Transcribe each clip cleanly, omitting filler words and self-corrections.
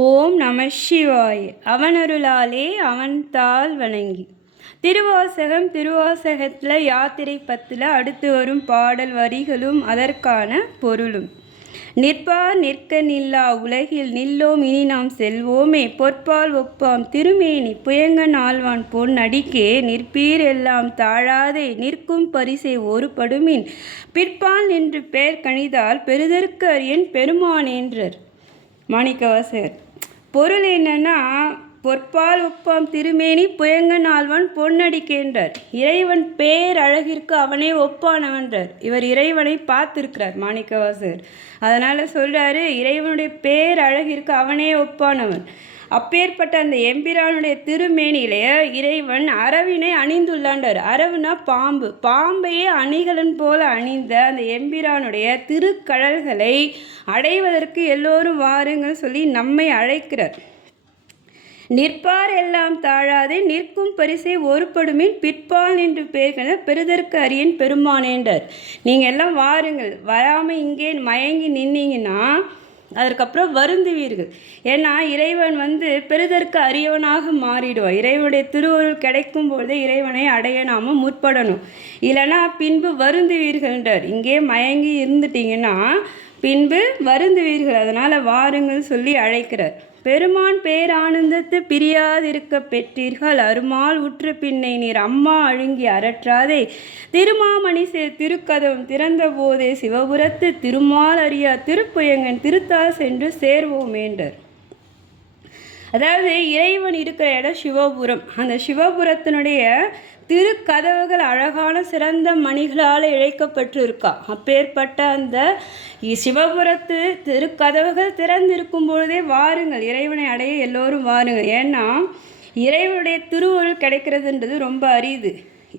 ஓம் நம சிவாய. அவனருளாலே அவன் தாள் வணங்கி. திருவாசகம். திருவாசகத்தில் யாத்திரை 10 அடுத்து வரும் பாடல் வரிகளும் அதற்கான பொருளும். நிற்பார் நிற்க நில்லா உலகில் நில்லோம் இனி நாம் செல்வோமே, பொற்பால் ஒப்பாம் திருமேனி புயங்கன் ஆழ்வான் பொன் அடிக்கே, நிற்பீர் எல்லாம் தாழாதே நிற்கும் பரிசை ஒரு படுமின், பிற்பால் நின்று பேர் கணிதால் பெருதற்கு அரியன் பெருமானேன்றர் மாணிக்கவாசகர். பொருள் என்னன்னா, பொற்பால் ஒப்பாம் திருமேனி புயங்கன் ஆழ்வான் பொன்னடிக்கின்றார். இறைவன் பேரழகிற்கு அவனே ஒப்பானவன்றார். இவர் இறைவனை பார்த்துருக்கிறார் மாணிக்கவாசகர். அதனால் சொல்கிறாரு, இறைவனுடைய பேரழகிற்கு அவனே ஒப்பானவன். அப்பேற்பட்ட அந்த எம்பிரானுடைய திருமேனியிலே இறைவன் அரவினை அணிந்துள்ளாண்டார். அரவுனா பாம்பு. பாம்பையே அணிகலன் போல அணிந்த அந்த எம்பிரானுடைய திருக்கழல்களை அடைவதற்கு எல்லோரும் வாருங்கள் சொல்லி நம்மை அழைக்கிறார். நிற்பார் எல்லாம் தாழாதே நிற்கும் பரிசை ஒருபடுமின், பிற்பால் நின்று பேர்கன பெருதற்கு அரியன் பெருமானேன்றார். நீங்கள் எல்லாம் வாருங்கள். வராமல் இங்கே மயங்கி நின்னீங்கன்னா அதற்கப்புறம் வருந்துவீர்கள். ஏன்னா இறைவன் பெருதற்கு அரியவனாக மாறிடுவான். இறைவனுடைய திருவருள் கிடைக்கும் பொழுதே இறைவனை அடைய நாம முற்படணும். இல்லைனா பின்பு வருந்துவீர்கள்ன்றார். இங்கே மயங்கி இருந்துட்டீங்கன்னா பின்பு வருந்துவீர்கள். அதனால் வாருங்கள் சொல்லி அழைக்கிறார். பெருமான் பேரானந்தத்து பிரியாதிருக்க பெற்றீர்கள், அருமால் உற்ற பின்னை நீர் அம்மா அழுங்கி அரற்றாதே, திருமாமணி சேர் திருக்கதவம் திறந்த போதே சிவபுரத்து திருமால் அறியா திருப்புயங்கன் திருத்தால் சென்று சேர்வோமேண்டர். அதாவது இறைவன் இருக்கிற இடம் சிவபுரம். அந்த சிவபுரத்தினுடைய திருக்கதவுகள் அழகான சிறந்த மணிகளால் இழைக்கப்பட்டு இருக்கா. அப்பேற்பட்ட அந்த சிவபுரத்து திருக்கதவுகள் திறந்திருக்கும் பொழுதே வாருங்கள், இறைவனை அடைய எல்லோரும் வாருங்கள். ஏன்னா இறைவனுடைய திருவருள் கிடைக்கிறதுன்றது ரொம்ப அரிது.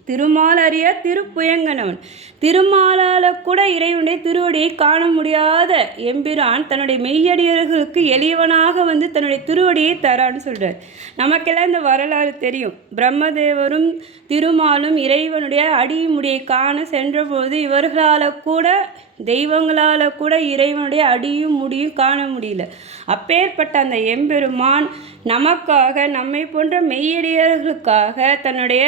திருமால் அறிய திருப்புயங்கனவன். திருமாலால் கூட இறைவனுடைய திருவடியை காண முடியாத எம்பிரான் தன்னுடைய மெய்யடியர்களுக்கு எளியவனாக தன்னுடைய திருவடியை தரான்னு சொல்கிறார். நமக்கெல்லாம் இந்த வரலாறு தெரியும். பிரம்மதேவரும் திருமாலும் இறைவனுடைய அடிமுடியை காண சென்றபோது இவர்களால் கூட தெய்வங்களால் கூட இறைவனுடைய அடியும் முடியும் காண முடியல. அப்பேற்பட்ட அந்த எம்பெருமான் நமக்காக, நம்மை போன்ற மெய்யடியர்களுக்காக தன்னுடைய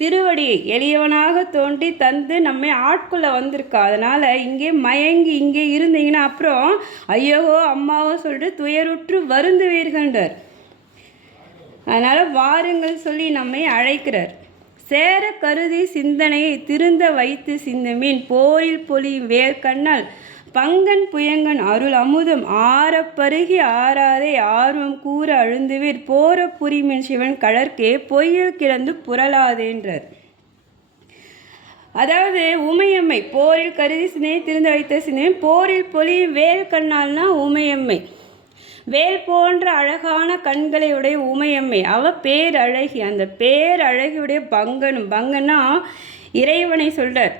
திருவடியை எளியவனாக தோன்றி தந்து நம்மை ஆட்கொள்ள வந்திருக்கா. அதனால் இங்கே மயங்கி இங்கே இருந்தீங்கன்னா அப்புறம் ஐயோவோ அம்மாவோ சொல்லிட்டு துயருற்று வருந்துவீர்கள்ன்றார். அதனால் வாருங்கள் சொல்லி நம்மை அழைக்கிறார். சேர கருதி சிந்தனையை திருந்த வைத்து சிந்தமின், போரில் பொலியும் வேர்கண்ணால் பங்கன் புயங்கன் அருள் அமுதம் ஆரப்பருகி ஆறாதே ஆர்வம் கூற அழுந்துவீர், போர புரிமின் சிவன் கடற்கே பொய்யில் கிடந்து புரளாதேன்றார். அதாவது உமையம்மை போரில் கருதி சிந்தனை திருந்த வைத்த சிந்தனை, போரில் பொலியும் வேல் கண்ணால்னா உமையம்மை. வேல் போன்ற அழகான கண்களை உடைய உமையம்மை. அவ பேரழகி. அந்த பேரழகியுடைய பங்கன்னா இறைவனை சொல்றார்.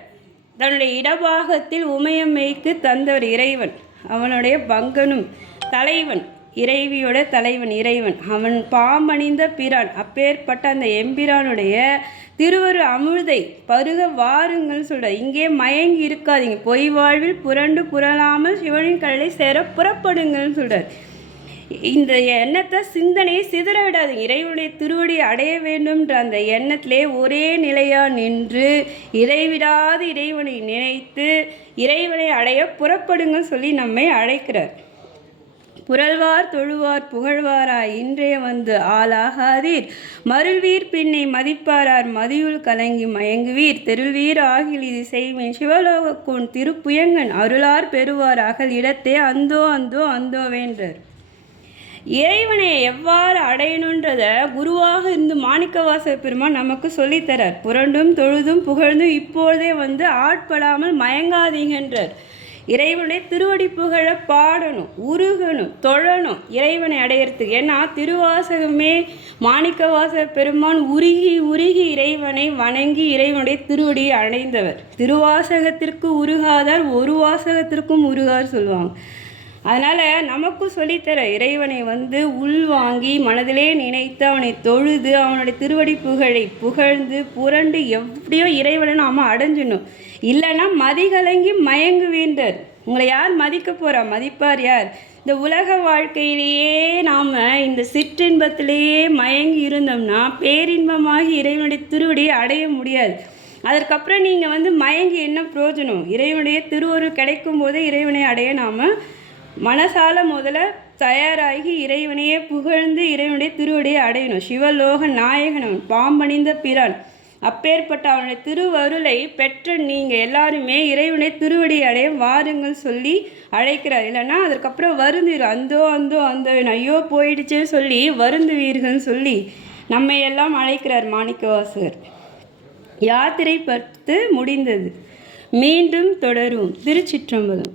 தன்னுடைய இடபாகத்தில் உமையம்மைக்கு தந்தவர் இறைவன். அவனுடைய பங்கனும் தலைவன், இறைவியோட தலைவன் இறைவன். அவன் பாம்பணிந்த பிரான். அப்பேற்பட்ட அந்த எம்பிரானுடைய திருவரு அமிழ்தை பருக வாருங்கள் சொல்ற. இங்கே மயங்கி இருக்காதீங்க. பொய் வாழ்வில் புரண்டு புரளாமல் சிவனின் கடலை சேர புறப்படுங்கள்னு சொல்றார். இந்த எண்ணத்தை சிந்தனையை சிதற விடாதீங்க. இறைவனுடைய திருவடியை அடைய வேண்டும்ன்ற அந்த எண்ணத்திலே ஒரே நிலையாக நின்று இறைவிடாது இறைவனை நினைத்து இறைவனை அடைய புறப்படுங்க சொல்லி நம்மை அழைக்கிறார். புரள்வார் தொழுவார் புகழ்வாராய் இன்றைய ஆளாகாதீர், மருள்வீர் பின்னை மதிப்பாரார் மதியுள் கலங்கி மயங்குவீர், தெருள்வீர் ஆகில் இது செய்வேன் சிவலோகக்கூன் திருப்புயங்கன் அருளார் பெறுவார் அகல் இடத்தே அந்தோ அந்தோ அந்தோவேன்றார். இறைவனை எவ்வாறு அடையணுன்றத குருவாக இருந்து மாணிக்கவாசகர் பெருமான் நமக்கு சொல்லித்தரார். புரண்டும் தொழுதும் புகழ்ந்தும் இப்பொழுதே ஆட்படாமல் மயங்காதீங்கன்றார். இறைவனுடைய திருவடி புகழ பாடணும், உருகணும், தொழணும் இறைவனை அடையிறதுக்கு. ஏன்னா திருவாசகமே மாணிக்கவாசகர் பெருமான் உருகி உருகி இறைவனை வணங்கி இறைவனுடைய திருவடியை அடைந்தவர். திருவாசகத்திற்கு உருகாதார் ஒரு வாசகத்திற்கும் உருகார் சொல்லுவாங்க. அதனால் நமக்கும் சொல்லித்தர இறைவனை உள்வாங்கி மனதிலே நினைத்து அவனை தொழுது அவனுடைய திருவடி புகழை புகழ்ந்து புரண்டு எப்படியோ இறைவனை நாம் அடைஞ்சிடணும். இல்லைன்னா மதிகலங்கி மயங்குவேண்டர். உங்களை யார் மதிக்க போகிறா? மதிப்பார் யார்? இந்த உலக வாழ்க்கையிலேயே நாம் நாம் இந்த சிற்றின்பத்திலேயே மயங்கி இருந்தோம்னா பேரின்பமாகி இறைவனுடைய திருவடியை அடைய முடியாது. அதற்கப்புறம் நீங்கள் மயங்கி என்ன பிரயோஜனம்? இறைவனுடைய திருவருள் கிடைக்கும் போதே இறைவனை அடைய நாம் மனசால முதல்ல தயாராகி இறைவனையே புகழ்ந்து இறைவனுடைய திருவடியை அடையணும். சிவலோக நாயகன் அவன், பாம்பணிந்த பிரான். அப்பேற்பட்ட அவனுடைய திருவருளை பெற்ற நீங்கள் எல்லாருமே இறைவனை திருவடியை அடைய வாருங்கள் சொல்லி அழைக்கிறார். இல்லைன்னா அதற்கப்புறம் வருந்துவீர், அந்த ஐயோ போயிடுச்சே சொல்லி வருந்துவீர்கள்னு சொல்லி நம்மை எல்லாம் அழைக்கிறார் மாணிக்கவாசகர். யாத்திரை 10 முடிந்தது. மீண்டும் தொடரும். திருச்சிற்றம்பலம்.